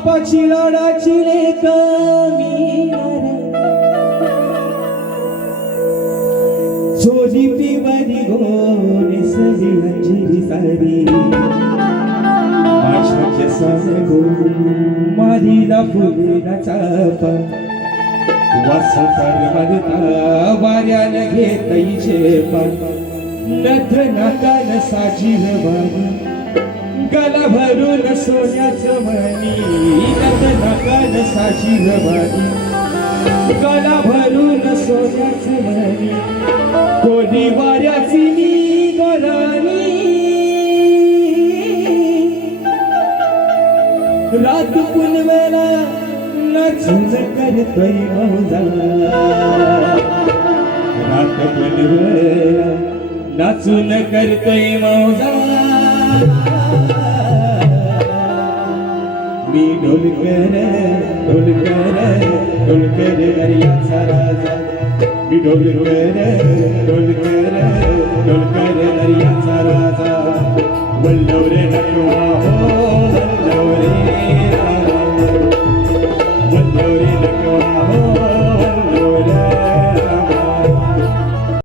बापाची लाडाची लेक मी चोरी पिवरी गोरी सजी अंजिरी सारी आशाच्या सांगू मारीला फुलेला चापा वास परवडता वाऱ्याला घेतई झेपा नथ नाकान साजील बाबा गला भरून सोन्याचं मणी नथ नाकान साजील बाबा गला भरून सोन्याचं मणी कोणी वाऱ्याची मी गराणी रात पुनवेला नाचून करतोय मौजा रात पुनवेला नाचून करतोय मौजा मी ढोलकर ढोलकर ढोलकर दर्याचा राजा मी ढोलकर ढोलकर ढोलकर दर्याचा राजा वल्लव रे नटवा हो